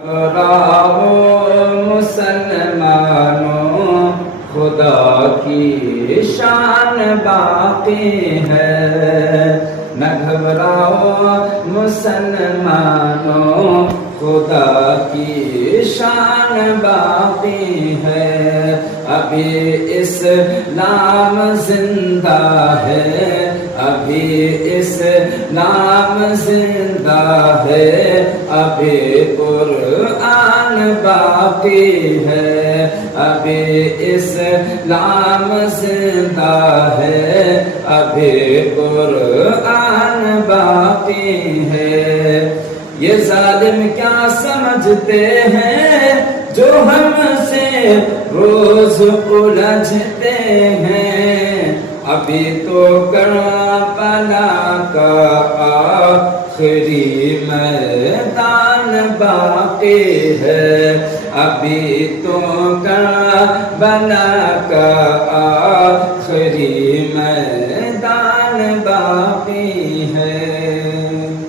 घबराओ मुसलमानों, खुदा की शान बाकी है। न घबराओ मुसलमानों, खुदा की शान बाकी है। अभी इस्लाम जिंदा है, अभी इस्लाम जिंदा है, अभी कुरान बाकी है। अभी इस्लाम जिंदा है, अभी कुरान बाकी है। ये जालिम क्या समझते हैं जो हमसे रोज उलझते हैं। अभी तो करबला का आखिरी मैदान बाकी है। अभी तो करबला का आखिरी मैदान बाकी